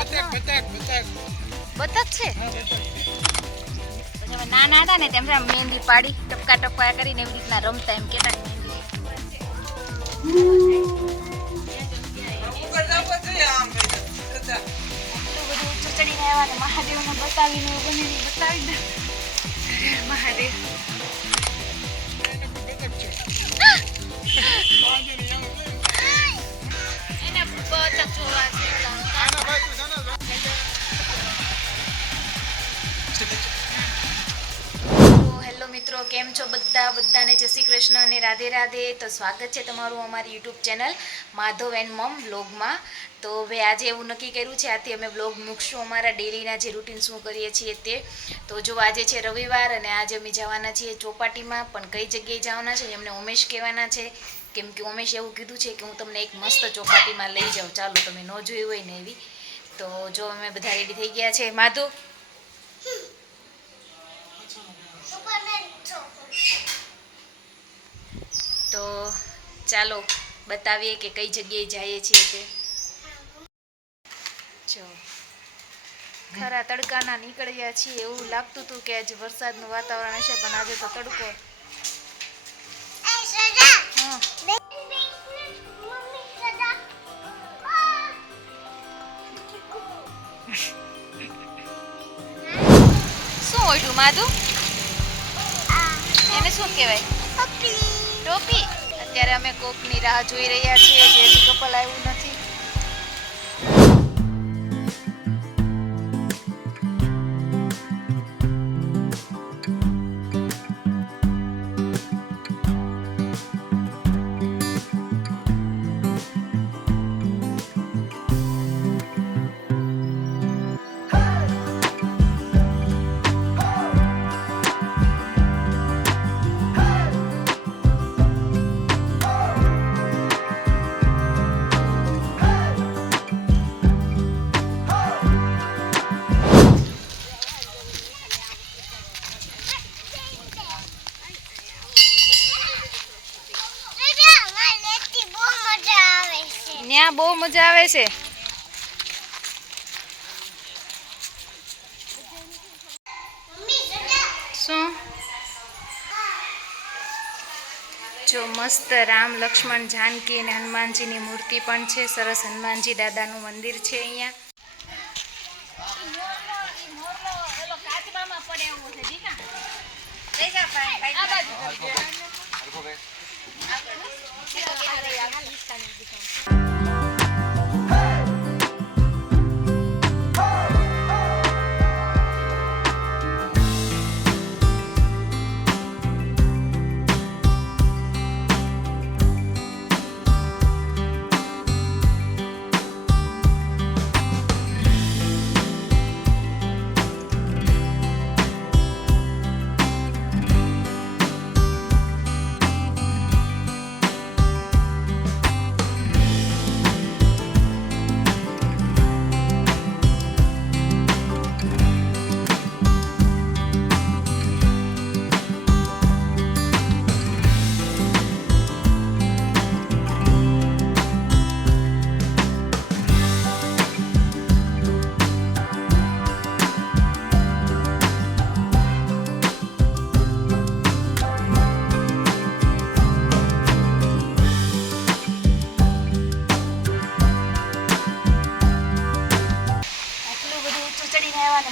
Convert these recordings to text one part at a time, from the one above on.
બતક છે. તમે નાના હતા ને તેમ મહેંદી પાડી ટપકા ટપકા કરીને એવી રીતના રમતા એમ કેતા ચડીને આવ્યા ને મહાદેવને બતાવીને બતાવી દે. મહાદેવ એને બતક જોવા છે. હેલો મિત્રો, કેમ છો બધાને જય શ્રી કૃષ્ણ અને રાધે રાધે. તો સ્વાગત છે તમારું અમારી યુટ્યુબ ચેનલ માધવ એન્ડ મમ વ્લોગમાં. તો હવે આજે એવું નક્કી કર્યું છે, આથી અમે વ્લોગ મૂકશું અમારા ડેલીના જે રૂટીન શું કરીએ છીએ તે. તો જો આજે છે રવિવાર અને આજે અમે જવાના છીએ ચોપાટીમાં. પણ કઈ જગ્યાએ જવાના છે એમને ઉમેશ કહેવાના છે, કેમ કે ઉમેશ એવું કીધું છે કે હું તમને એક મસ્ત ચોપાટીમાં લઈ જાઉં. ચાલો, તમે ન જોયું હોય ને એવી. તો જો અમે બધા રેડી થઈ ગયા છે. માધુ તો ચાલો બતાવીએ કે કઈ જગ્યાએ જઈએ છીએ તે. જો ખરા તડકાના નીકળ્યા છીએ, એવું લાગતું હતું કે આજે વરસાદનું વાતાવરણ હશે, પણ આજે તો તડકો. શું હોય માધુ? એને શું કહેવાય? ટોપી. અત્યારે અમે કોકની રાહ જોઈ રહ્યા છીએ, જે હજી કપલ આવ્યું નથી. ત્યાં બહુ મજા આવે છે. શું? જો મસ્ત રામ લક્ષ્મણ જાનકી અને હનુમાનજીની મૂર્તિ પણ છે. સરસ હનુમાનજી દાદાનું મંદિર છે અહીંયા.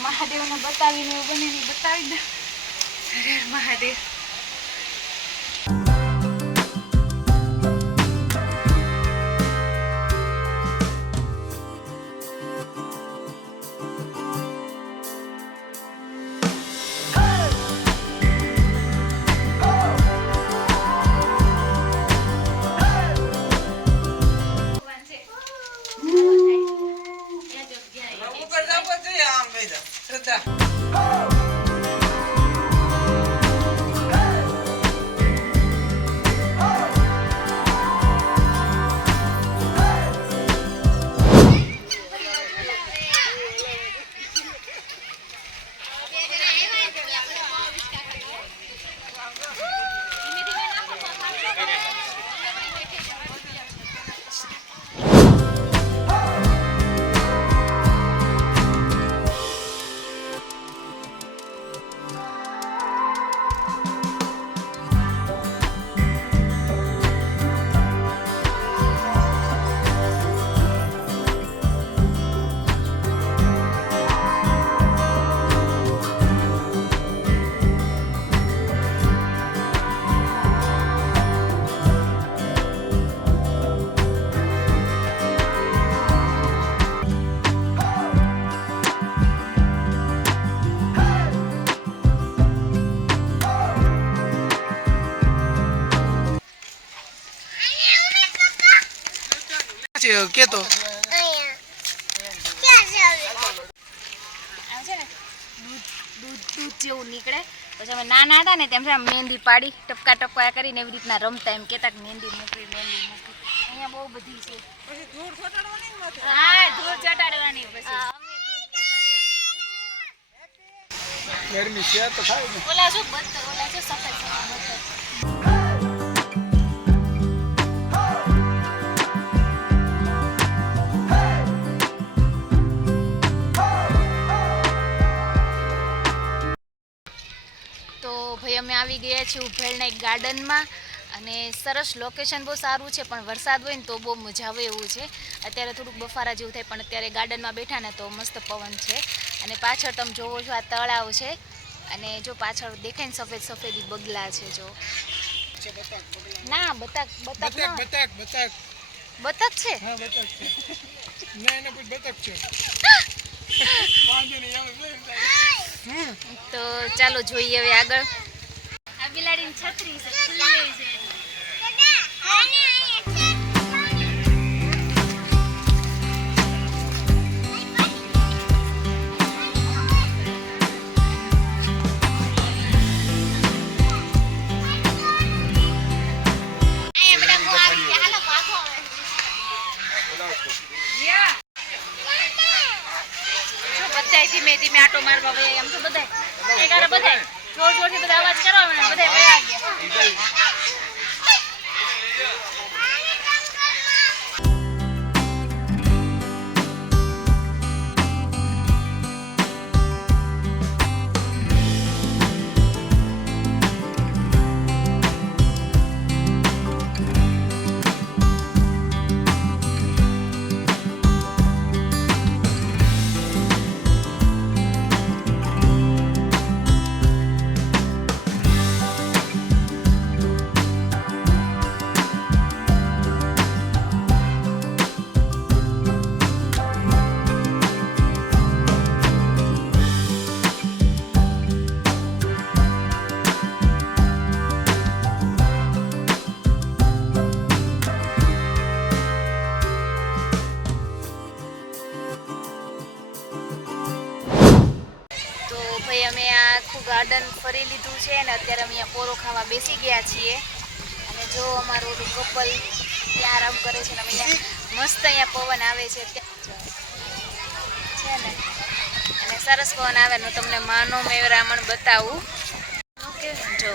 મહાદેવને બતાવીને એવું બને બતાવી દે. મહાદેવ કેતો આમ છે ને દૂધ જેવું નીકળે. પછી અમે નાના હતા ને તેમ છે મહેંદી પાડી ટપકા ટપકા કરીને એવી રીતના રમતા, એમ કહેતા કે મહેંદી મૂકી. અહીંયા બહુ બધી છે. હા, ધૂળ ચોટાડવાની. પછી ગરમી છે તો થાય ને. ઓલા શું બત્તર, ઓલા છે સફેદ બત્તર. તો ભાઈ અમે આવી ગયા છીએ ઉભેળના એક ગાર્ડનમાં, અને સરસ લોકેશન બહુ સારું છે, પણ વરસાદ હોય ને તો બહુ મજા આવે એવું છે. અત્યારે થોડુંક બફારા જેવું થાય, પણ અત્યારે ગાર્ડનમાં બેઠા ને તો મસ્ત પવન છે. અને પાછળ તમે જોવો છો આ તળાવ છે, અને જો પાછળ દેખાય ને સફેદ સફેદ બગલા છે. જો ના બતક બતક બતક છે. હા બતક છે. ના એને કોઈ બતક છે. વાંધો નહીં એમ. તો ચાલો જોઈએ હવે આગળ. આ બિલાડીની છત્રી છે, ખુલ્લી છે. ધીમે ધીમે આટો મારવા ભાઈ, આમ તો બધાય જોર જોરથી બધા અવાજ કરવા મને બધા વયા ગયા. ભાઈ અમે આ આખું ગાર્ડન ફરી લીધું છે, અને અત્યારે અમે અહીંયા પોરો ખાવા બેસી ગયા છીએ. અને જો અમારું ઓલું કપલ ત્યાં આરામ કરે છે, ને અમે અહીંયા મસ્ત અહીંયા પવન આવે છે ને, અને સરસ પવન આવે ને તમને માનો મેવરામણ બતાવું. ઓકે જો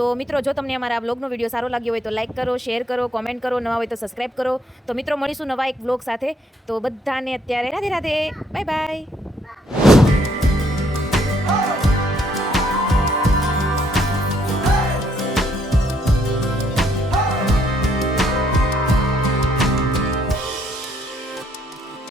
તો મિત્રો, જો તમને અમારા આ વ્લોગનો વિડીયો સારો લાગ્યો હોય તો લાઈક કરો, શેર કરો, કોમેન્ટ કરો, નવા હોય તો સબસ્ક્રાઈબ કરો. તો મિત્રો મળીશું નવા એક વ્લોગ સાથે. તો બધાને અત્યારે રાધે રાધે, બાય બાય.